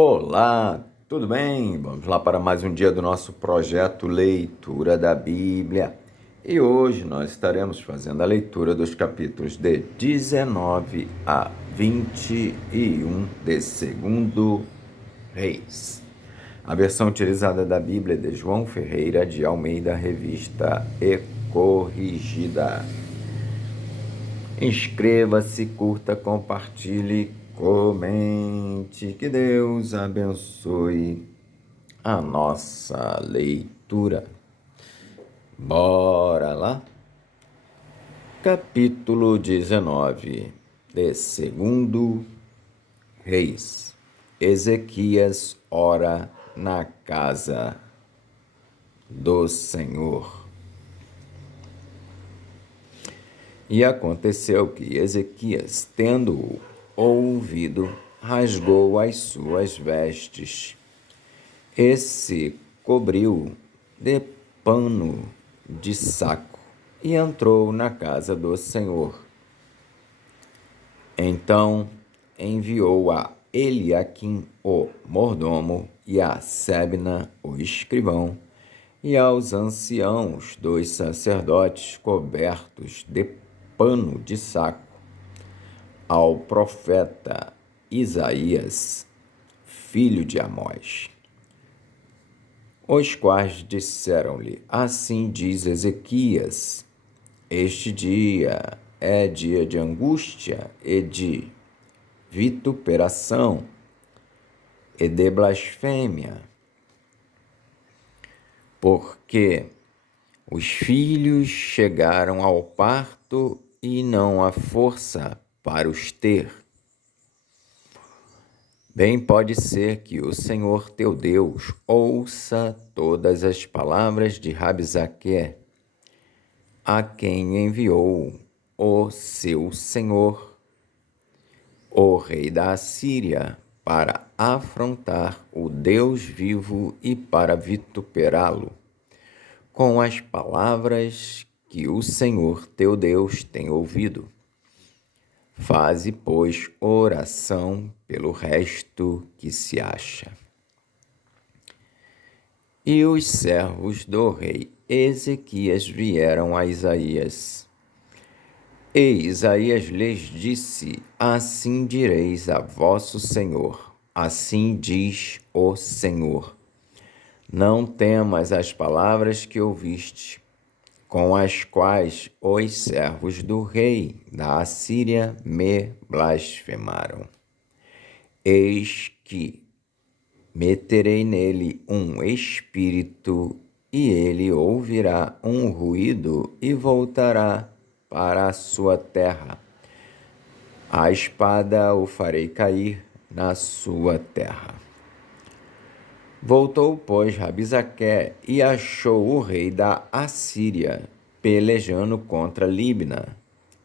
Olá, tudo bem? Vamos lá para mais um dia do nosso projeto Leitura da Bíblia. E hoje nós estaremos fazendo a leitura dos capítulos de 19 a 21 de Segundo Reis. A versão utilizada da Bíblia é de João Ferreira de Almeida, revista e corrigida. Inscreva-se, curta, compartilhe, comente. Que Deus abençoe a nossa leitura. Bora lá? Capítulo 19 de Segundo Reis. Ezequias ora na casa do Senhor. E aconteceu que Ezequias, tendo-o ouvido, rasgou as suas vestes e se cobriu de pano de saco e entrou na casa do Senhor. Então enviou a Eliaquim, o mordomo, e a Sebna, o escrivão, e aos anciãos dos sacerdotes cobertos de pano de saco, ao profeta Isaías, filho de Amós, os quais disseram-lhe: Assim diz Ezequias, este dia é dia de angústia e de vituperação e de blasfêmia, porque os filhos chegaram ao parto e não há força para os ter. Bem pode ser que o Senhor teu Deus ouça todas as palavras de Rabsaque, a quem enviou o seu Senhor, o rei da Assíria, para afrontar o Deus vivo e para vituperá-lo, com as palavras que o Senhor teu Deus tem ouvido. Faze, pois, oração pelo resto que se acha. E os servos do rei Ezequias vieram a Isaías. E Isaías lhes disse: Assim direis a vosso Senhor, assim diz o Senhor. Não temas as palavras que ouviste, com as quais os servos do rei da Assíria me blasfemaram. Eis que meterei nele um espírito, e ele ouvirá um ruído e voltará para a sua terra. A espada o farei cair na sua terra. Voltou, pois, Rabsaque e achou o rei da Assíria pelejando contra Libna,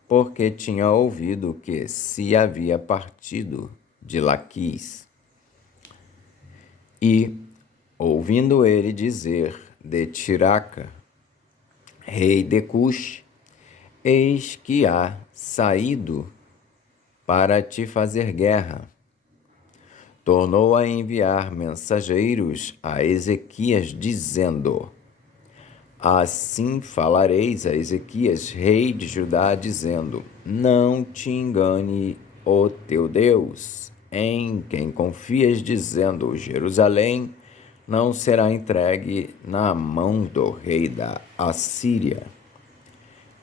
porque tinha ouvido que se havia partido de Laquis. E, ouvindo ele dizer de Tiraca, rei de Cush, eis que há saído para te fazer guerra, tornou a enviar mensageiros a Ezequias, dizendo: Assim falareis a Ezequias, rei de Judá, dizendo: Não te engane o teu Deus, em quem confias, dizendo: Jerusalém não será entregue na mão do rei da Assíria.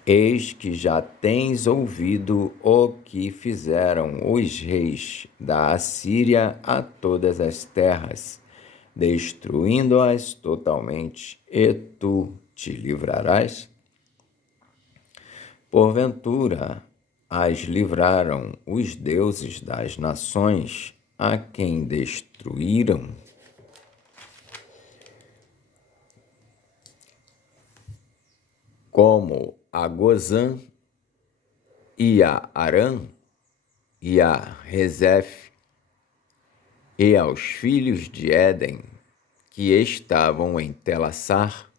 Eis que já tens ouvido o que fizeram os reis da Assíria a todas as terras, destruindo-as totalmente, e tu te livrarás? Porventura, as livraram os deuses das nações, a quem destruíram? Como a Gozã e a Arã e a Rezef e aos filhos de Éden que estavam em Telassar,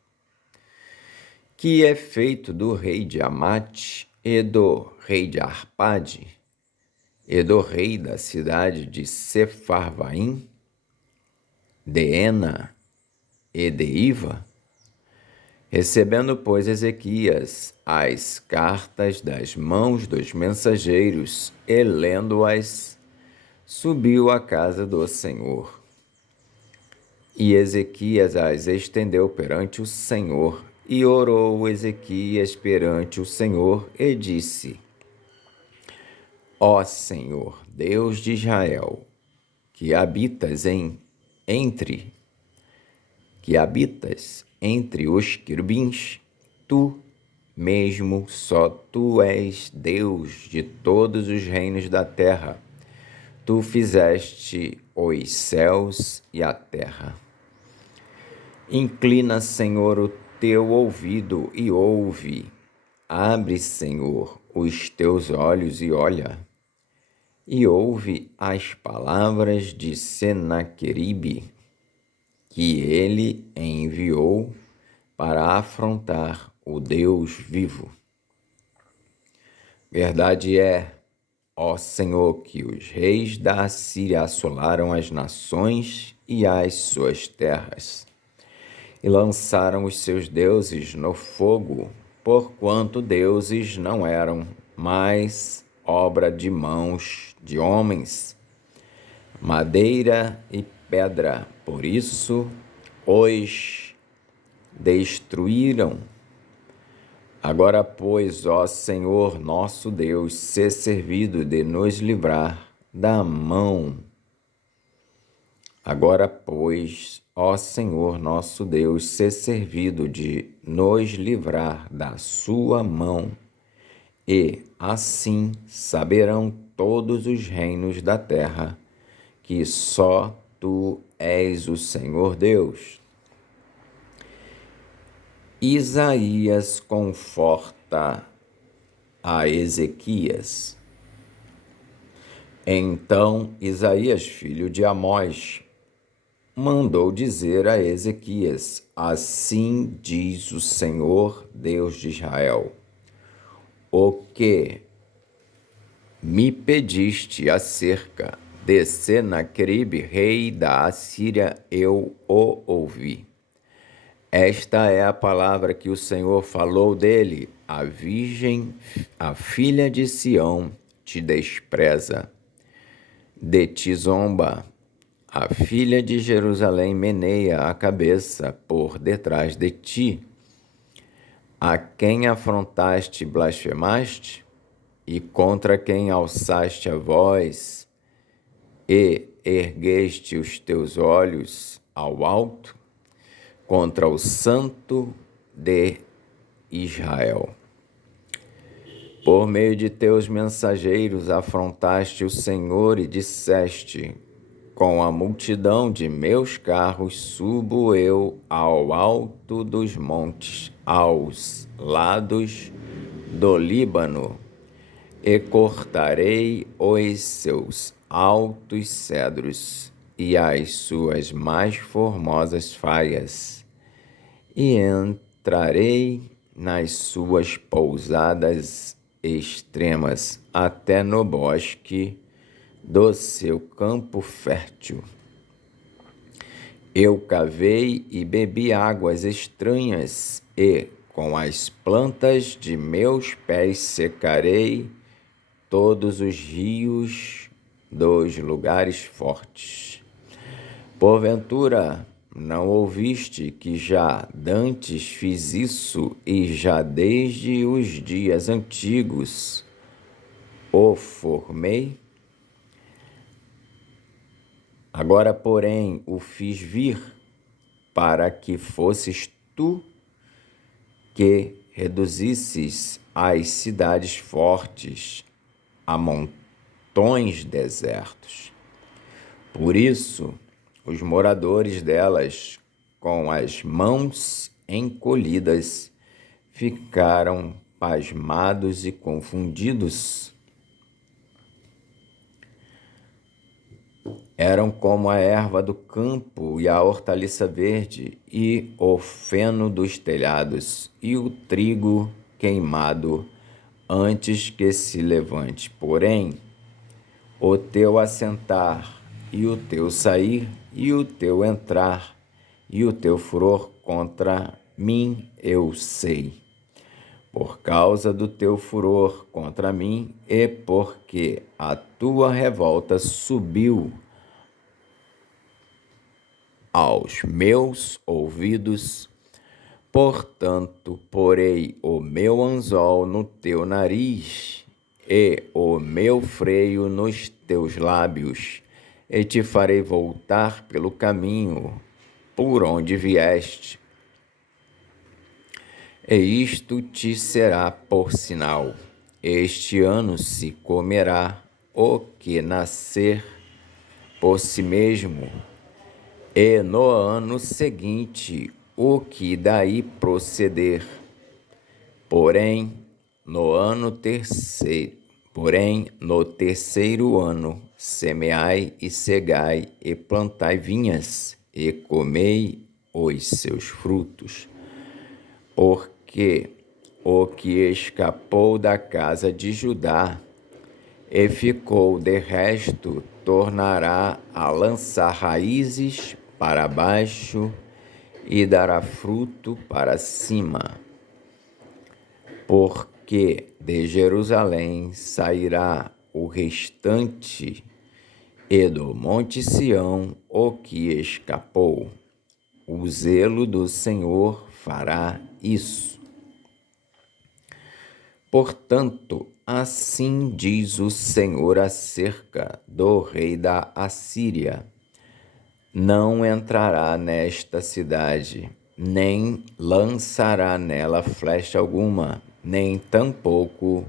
que é feito do rei de Amate e do rei de Arpade e do rei da cidade de Sefarvaim, de Ena e de Iva? Recebendo, pois, Ezequias as cartas das mãos dos mensageiros e lendo-as, subiu à casa do Senhor. E Ezequias as estendeu perante o Senhor, e orou Ezequias perante o Senhor, e disse: Ó Senhor, Deus de Israel, que habitas entre os querubins, tu mesmo, só tu és Deus de todos os reinos da terra. Tu fizeste os céus e a terra. Inclina, Senhor, o teu ouvido e ouve. Abre, Senhor, os teus olhos e olha. E ouve as palavras de Senaqueribe, que ele enviou para afrontar o Deus vivo. Verdade é, ó Senhor, que os reis da Assíria assolaram as nações e as suas terras, e lançaram os seus deuses no fogo, porquanto deuses não eram, mas obra de mãos de homens, madeira e pedra. Por isso os destruíram. Agora, pois, ó Senhor nosso Deus, sê servido de nos livrar da mão. Agora, pois, ó Senhor nosso Deus, sê servido de nos livrar da sua mão, e assim saberão todos os reinos da terra que só tu és o Senhor Deus. Isaías conforta a Ezequias. Então Isaías, filho de Amós, mandou dizer a Ezequias: Assim diz o Senhor, Deus de Israel: O que me pediste acerca de Senaqueribe, rei da Assíria, eu o ouvi. Esta é a palavra que o Senhor falou dele: a virgem, a filha de Sião, te despreza, de ti zomba. A filha de Jerusalém meneia a cabeça por detrás de ti. A quem afrontaste, blasfemaste, e contra quem alçaste a voz, e ergueste os teus olhos ao alto, contra o Santo de Israel. Por meio de teus mensageiros afrontaste o Senhor e disseste: Com a multidão de meus carros subo eu ao alto dos montes, aos lados do Líbano, e cortarei os seus altos cedros e as suas mais formosas faias, e entrarei nas suas pousadas extremas, até no bosque do seu campo fértil. Eu cavei e bebi águas estranhas, e com as plantas de meus pés secarei todos os rios dos lugares fortes. Porventura, não ouviste que já dantes fiz isso, e já desde os dias antigos o formei? Agora, porém, o fiz vir para que fosses tu que reduzisses as cidades fortes a montões desertos. Por isso, os moradores delas, com as mãos encolhidas, ficaram pasmados e confundidos. Eram como a erva do campo e a hortaliça verde, e o feno dos telhados, e o trigo queimado antes que se levante. Porém, o teu assentar e o teu sair, e o teu entrar, e o teu furor contra mim eu sei. Por causa do teu furor contra mim, e porque a tua revolta subiu aos meus ouvidos, portanto, porei o meu anzol no teu nariz e o meu freio nos teus lábios, e te farei voltar pelo caminho por onde vieste. E isto te será por sinal: este ano se comerá o que nascer por si mesmo, e no ano seguinte o que daí proceder. Porém, no terceiro ano, semeai e cegai e plantai vinhas e comei os seus frutos. Porque o que escapou da casa de Judá e ficou de resto, tornará a lançar raízes para baixo e dará fruto para cima. Porque de Jerusalém sairá o restante, e do monte Sião o que escapou. O zelo do Senhor fará isso. Portanto, assim diz o Senhor acerca do rei da Assíria: não entrará nesta cidade, nem lançará nela flecha alguma, nem tampouco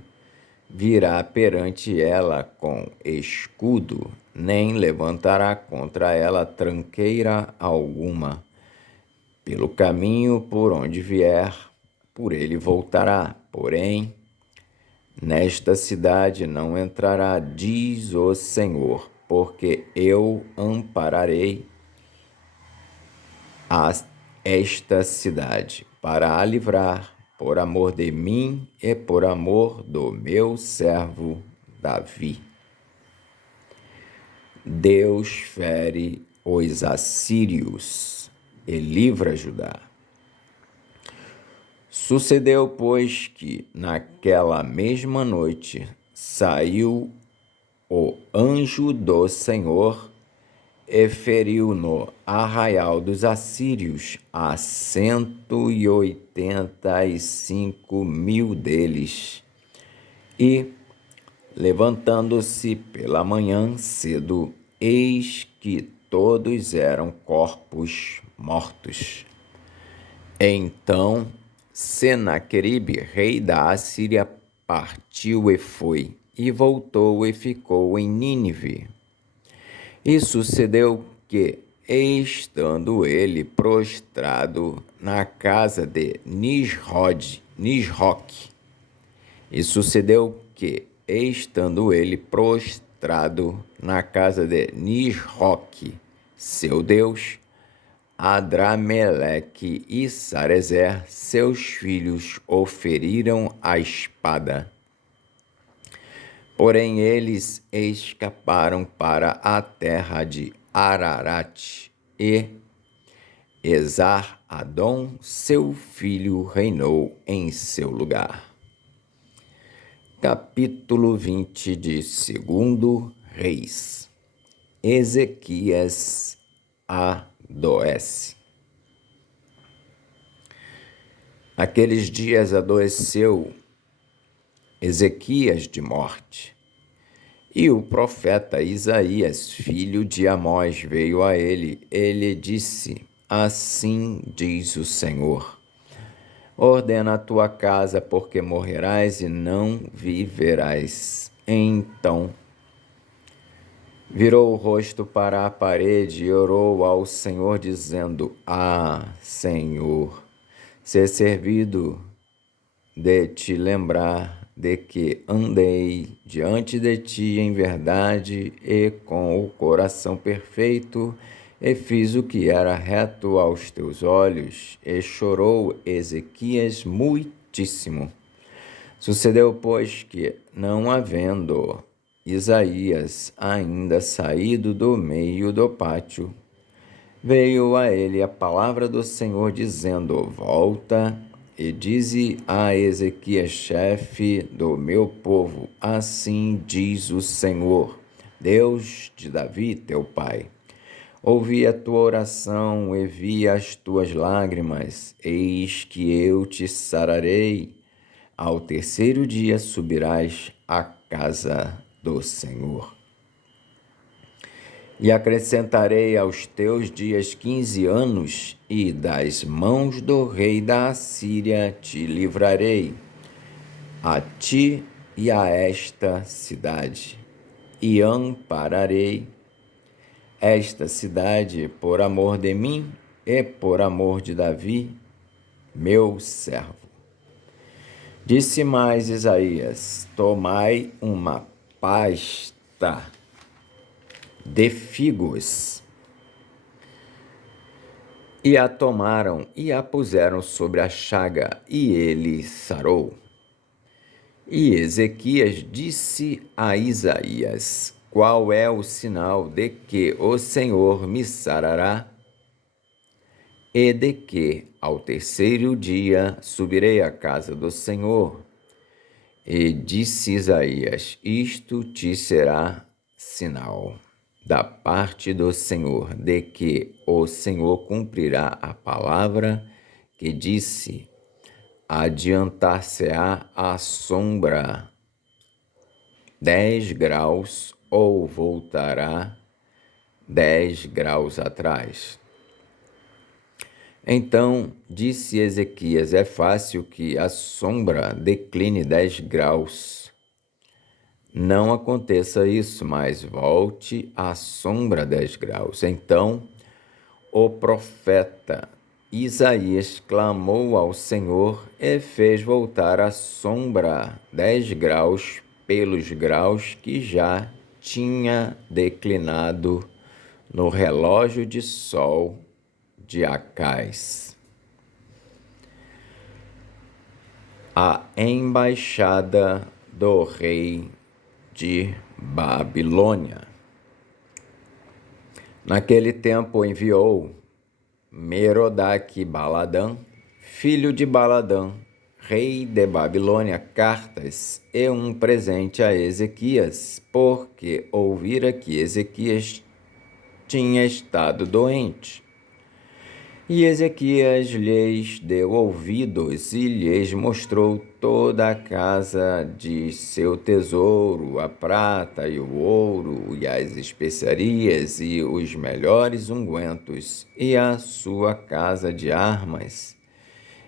virá perante ela com escudo, nem levantará contra ela tranqueira alguma. Pelo caminho por onde vier, por ele voltará, porém, nesta cidade não entrará, diz o Senhor, porque eu ampararei esta cidade para a livrar, por amor de mim e por amor do meu servo Davi. Deus fere os assírios e livra Judá. Sucedeu, pois, que naquela mesma noite saiu o anjo do Senhor e feriu no arraial dos assírios a 185.000 deles. E, levantando-se pela manhã cedo, eis que todos eram corpos mortos. Então Senaqueribe, rei da Assíria, partiu e foi, e voltou e ficou em Nínive. E sucedeu que, estando ele prostrado na casa de Nisroque, seu Deus, Adrameleque e Sarezer, seus filhos, o feriram à espada. Porém, eles escaparam para a terra de Ararat, e Esar-Adom, seu filho, reinou em seu lugar. Capítulo 20 de 2 Reis. Ezequias adoece. Aqueles dias adoeceu Ezequias de morte, e o profeta Isaías, filho de Amós, veio a ele. Ele disse: assim diz o Senhor: ordena a tua casa, porque morrerás e não viverás. Então virou o rosto para a parede e orou ao Senhor, dizendo: Senhor, ser servido de te lembrar de que andei diante de ti em verdade e com o coração perfeito, e fiz o que era reto aos teus olhos. E chorou Ezequias muitíssimo. Sucedeu, pois, que, não havendo Isaías, ainda saído do meio do pátio, veio a ele a palavra do Senhor, dizendo: Volta e dize a Ezequias, chefe do meu povo: Assim diz o Senhor, Deus de Davi, teu pai. Ouvi a tua oração e vi as tuas lágrimas, eis que eu te sararei. Ao terceiro dia subirás à casa do Senhor. E acrescentarei aos teus dias 15 anos, e das mãos do rei da Assíria te livrarei, a ti e a esta cidade, e ampararei esta cidade por amor de mim e por amor de Davi, meu servo. Disse mais Isaías: Tomai uma pasta de figos. E a tomaram e a puseram sobre a chaga, e ele sarou. E Ezequias disse a Isaías: Qual é o sinal de que o Senhor me sarará? E de que ao terceiro dia subirei à casa do Senhor? E disse Isaías: Isto te será sinal da parte do Senhor, de que o Senhor cumprirá a palavra que disse: adiantar-se-á a sombra 10 graus ou voltará 10 graus atrás. Então disse Ezequias: é fácil que a sombra decline 10 graus. Não aconteça isso, mas volte a sombra 10 graus. Então o profeta Isaías clamou ao Senhor e fez voltar a sombra 10 graus pelos graus que já tinha declinado no relógio de sol de Acais. A embaixada do rei de Babilônia. Naquele tempo enviou Merodach-Baladã, filho de Baladã, rei de Babilônia, cartas e um presente a Ezequias, porque ouvira que Ezequias tinha estado doente. E Ezequias lhes deu ouvidos e lhes mostrou toda a casa de seu tesouro, a prata e o ouro, e as especiarias e os melhores ungüentos, e a sua casa de armas,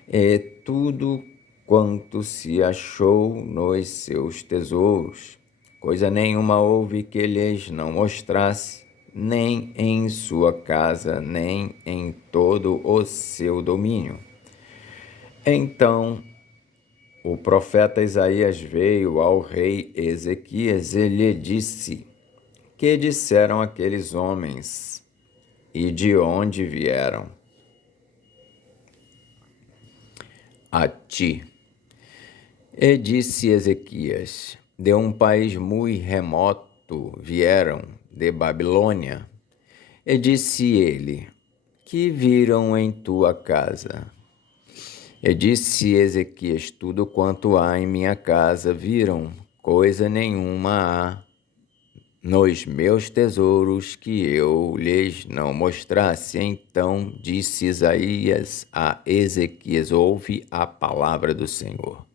e tudo quanto se achou nos seus tesouros. Coisa nenhuma houve que lhes não mostrasse, nem em sua casa, nem em todo o seu domínio. Então o profeta Isaías veio ao rei Ezequias e lhe disse: Que disseram aqueles homens e de onde vieram? A ti. E disse Ezequias: De um país muito remoto vieram, de Babilônia. E disse ele: Que viram em tua casa? E disse Ezequias: Tudo quanto há em minha casa viram, coisa nenhuma há nos meus tesouros que eu lhes não mostrasse. Então disse Isaías a Ezequias: Ouve a palavra do Senhor.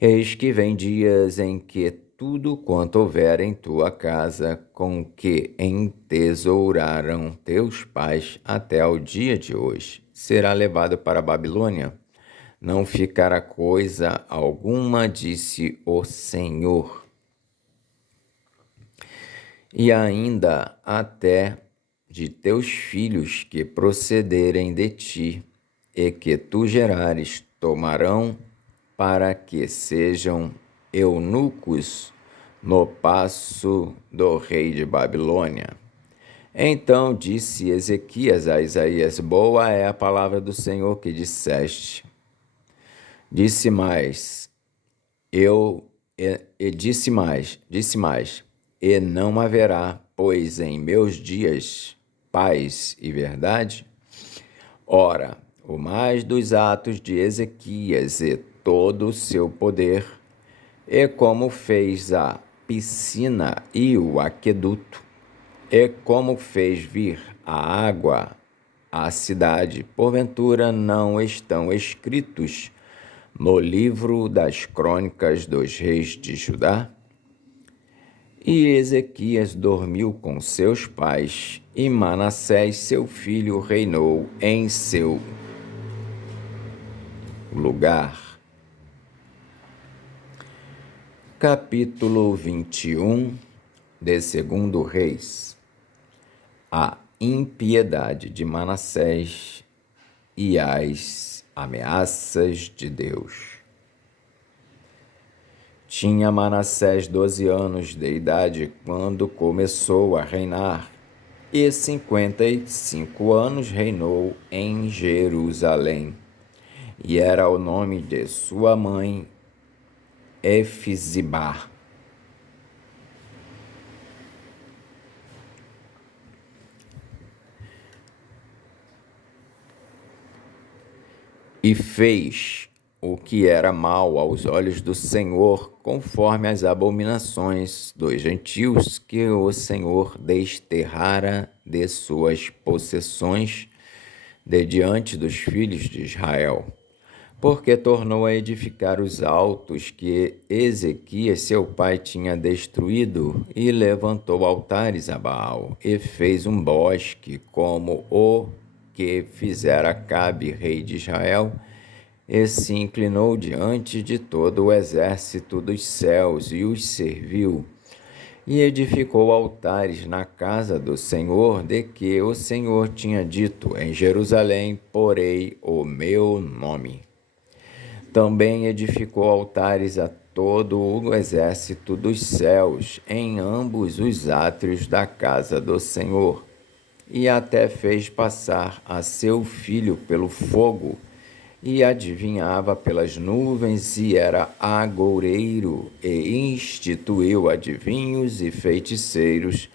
Eis que vem dias em que tudo quanto houver em tua casa, com que entesouraram teus pais até ao dia de hoje, será levado para a Babilônia. Não ficará coisa alguma, disse o Senhor. E ainda até de teus filhos que procederem de ti, e que tu gerares, tomarão para que sejam eunucos no paço do rei de Babilônia. Então disse Ezequias a Isaías: Boa é a palavra do Senhor que disseste. Disse mais: Eu E disse mais, e não haverá, pois em meus dias, paz e verdade? Ora, o mais dos atos de Ezequias e todo o seu poder, e como fez a piscina e o aqueduto, e como fez vir a água à cidade, porventura não estão escritos no livro das crônicas dos reis de Judá? E Ezequias dormiu com seus pais, e Manassés, seu filho, reinou em seu lugar. Capítulo 21 de 2 Reis. A impiedade de Manassés e as ameaças de Deus. Tinha Manassés 12 anos de idade quando começou a reinar, e 55 anos reinou em Jerusalém. E era o nome de sua mãe Efizibá. E fez o que era mal aos olhos do Senhor, conforme as abominações dos gentios que o Senhor desterrara de suas possessões de diante dos filhos de Israel. Porque tornou a edificar os altos que Ezequias seu pai tinha destruído, e levantou altares a Baal, e fez um bosque como o que fizera Acabe, rei de Israel, e se inclinou diante de todo o exército dos céus e os serviu, e edificou altares na casa do Senhor, de que o Senhor tinha dito: em Jerusalém porei o meu nome. Também edificou altares a todo o exército dos céus, em ambos os átrios da casa do Senhor, e até fez passar a seu filho pelo fogo, e adivinhava pelas nuvens, e era agoureiro, e instituiu adivinhos e feiticeiros,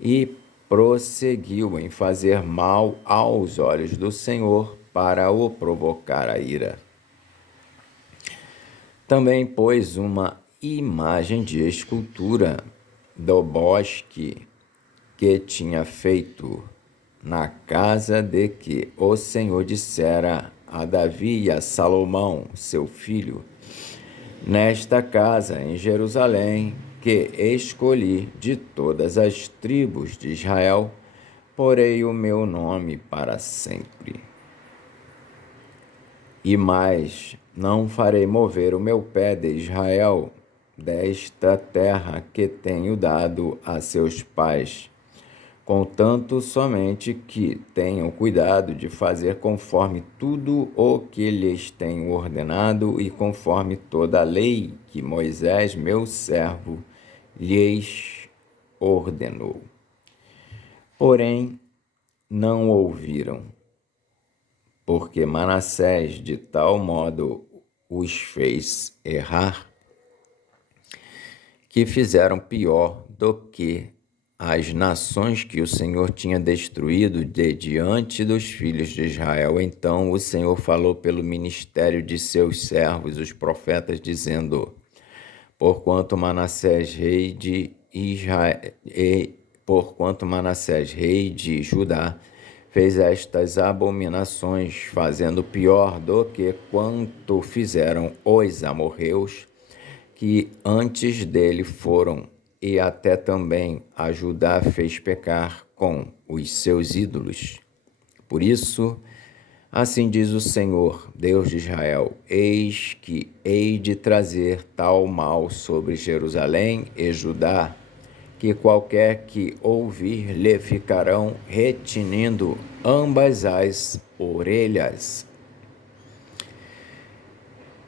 e prosseguiu em fazer mal aos olhos do Senhor, para o provocar a ira. Também pôs uma imagem de escultura do bosque que tinha feito na casa de que o Senhor dissera a Davi e a Salomão, seu filho: nesta casa em Jerusalém, que escolhi de todas as tribos de Israel, porei o meu nome para sempre. E mais, não farei mover o meu pé de Israel, desta terra que tenho dado a seus pais, contanto somente que tenham cuidado de fazer conforme tudo o que lhes tenho ordenado e conforme toda a lei que Moisés, meu servo, lhes ordenou. Porém, não ouviram, porque Manassés de tal modo os fez errar, que fizeram pior do que as nações que o Senhor tinha destruído de diante dos filhos de Israel. Então o Senhor falou pelo ministério de seus servos, os profetas, dizendo: porquanto Manassés, rei de Judá, fez estas abominações, fazendo pior do que quanto fizeram os amorreus, que antes dele foram, e até também a Judá fez pecar com os seus ídolos. Por isso, assim diz o Senhor, Deus de Israel: eis que hei de trazer tal mal sobre Jerusalém e Judá, que qualquer que ouvir lhe ficarão retinindo ambas as orelhas.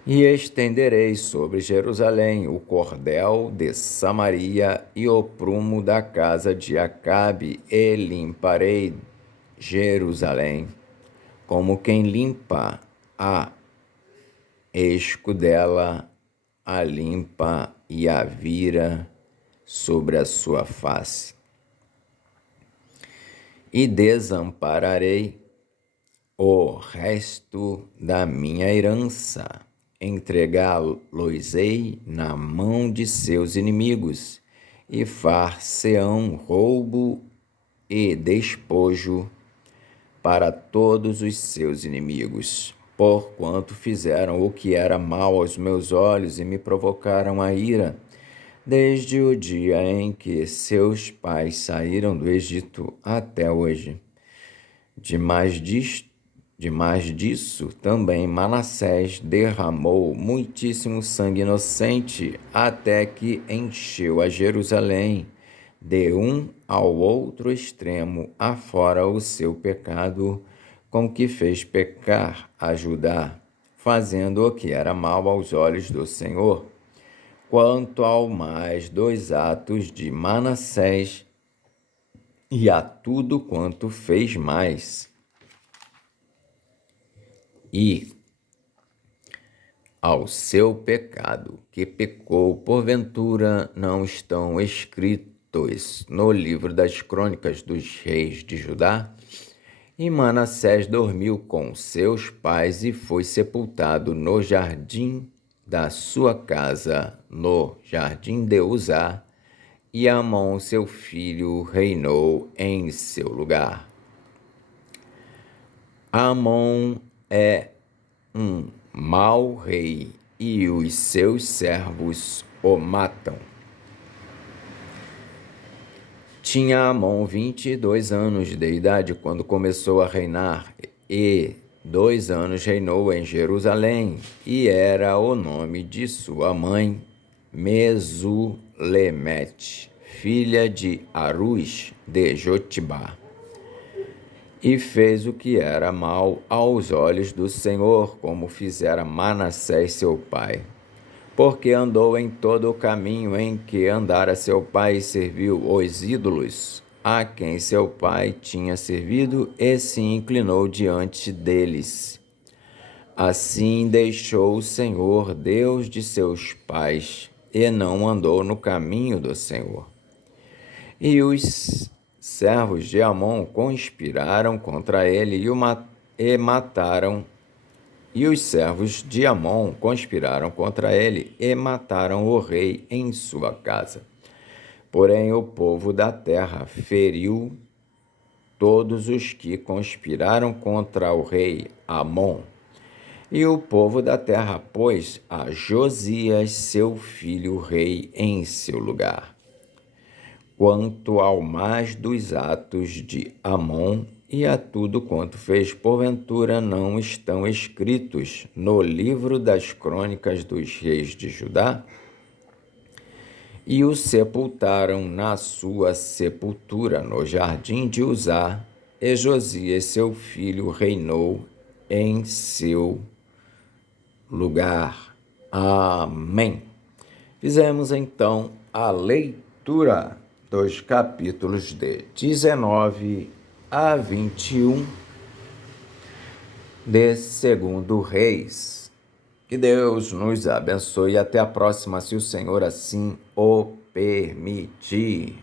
E estenderei sobre Jerusalém o cordel de Samaria e o prumo da casa de Acabe, e limparei Jerusalém, como quem limpa a escudela a limpa e a vira sobre a sua face. E desampararei o resto da minha herança, entregá-los-ei na mão de seus inimigos, e far-se-ão roubo e despojo para todos os seus inimigos, porquanto fizeram o que era mal aos meus olhos e me provocaram a ira, desde o dia em que seus pais saíram do Egito até hoje. Demais disso, também Manassés derramou muitíssimo sangue inocente, até que encheu a Jerusalém, de um ao outro extremo, afora o seu pecado, com que fez pecar a Judá, fazendo o que era mal aos olhos do Senhor. Quanto ao mais dos atos de Manassés, e a tudo quanto fez mais, e ao seu pecado que pecou, porventura não estão escritos no livro das crônicas dos reis de Judá? E Manassés dormiu com seus pais e foi sepultado no jardim da sua casa, no jardim de Uzá, e Amon, seu filho, reinou em seu lugar. Amon é um mau rei, e os seus servos o matam. Tinha Amon 22 anos de idade quando começou a reinar, e 2 anos reinou em Jerusalém, e era o nome de sua mãe Mesulemete, filha de Arus de Jotibá. E fez o que era mal aos olhos do Senhor, como fizera Manassés seu pai, porque andou em todo o caminho em que andara seu pai e serviu os ídolos, a quem seu pai tinha servido, e se inclinou diante deles. Assim deixou o Senhor, Deus de seus pais, e não andou no caminho do Senhor. E os servos de Amon conspiraram contra ele e mataram. E os servos de Amon conspiraram contra ele e mataram o rei em sua casa. Porém, o povo da terra feriu todos os que conspiraram contra o rei Amon. E o povo da terra pôs a Josias, seu filho, rei em seu lugar. Quanto ao mais dos atos de Amon e a tudo quanto fez, porventura não estão escritos no livro das crônicas dos reis de Judá? E o sepultaram na sua sepultura, no jardim de Uzá, e Josias, seu filho, reinou em seu lugar. Amém. Fizemos então a leitura dos capítulos de 19 a 21 de 2 Reis. Que Deus nos abençoe e até a próxima, se o Senhor assim o permitir.